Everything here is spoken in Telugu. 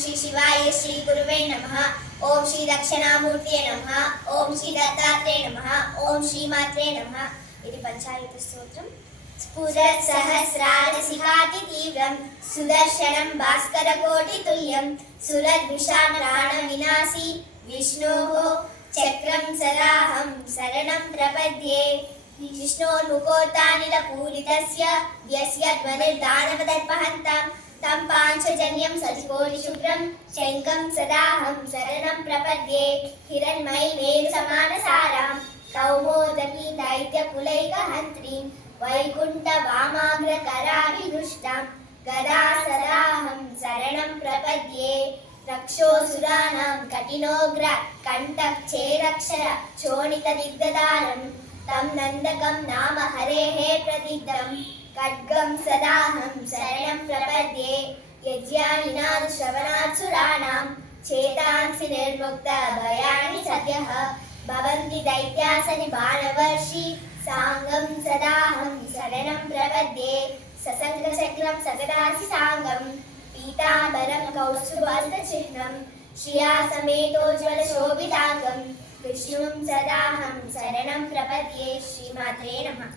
श्री शिवाय श्री गुरुवे नमः। ओम श्री दक्षिणामूर्तये नमः। ओम श्री दत्तात्रेय नमः। ओम श्री मात्रे नमः। ఇది పంచాయత స్తోత్రం. స్ఫురత్ సహస్రారసిహాతి తీవ్రం సుదర్శనం భాస్కరకోటి తుల్యం సురద్విషాం ప్రాణ వినాశి విష్ణోః చక్రం సదాహం శరణం ప్రపద్యే. విష్ణోర్ముఖోత్తానిలపూరితస్య యస్య ధ్వనిర్దానవదర్పహంతం తం పాంచజన్యం సతికోటిశుభ్రం శంఖం సదాహం శరణం ప్రపద్యే. హిరణ్మయీ మేరు సమానసారాం కౌమోదకీ దైత్యకులైకహంత్రీం వైకుంఠ వామాగ్రకరాభిదృష్టాం గదా సదాహం శరణం ప్రపద్యే. రక్షోసురాణాం కఠినోగ్ర కంఠక్షేరక్షర చోణిత దిగ్దదారం తం నందకం నామ హరేః ప్రతిద్దం ఖడ్గం సదాహం శరణం ప్రపద్యే. యజ్ఞానినాద శ్రవణాత్సురాణాం చేతాంసి నిర్ముక్త భయాని సద్యః భవంతి దైత్యాసని బాణవర్షి సాంగం సదాహం శరణం ప్రపద్యే. సశంఖచక్రం సగదాసి సాంగం పీతాంబరం కౌస్తుభహస్తచిహ్నం శ్రియా సమేతోజ్వల శోభితాంగం విష్ణుం సదాహం శరణం ప్రపద్యే. శ్రీమాత్రే నమః.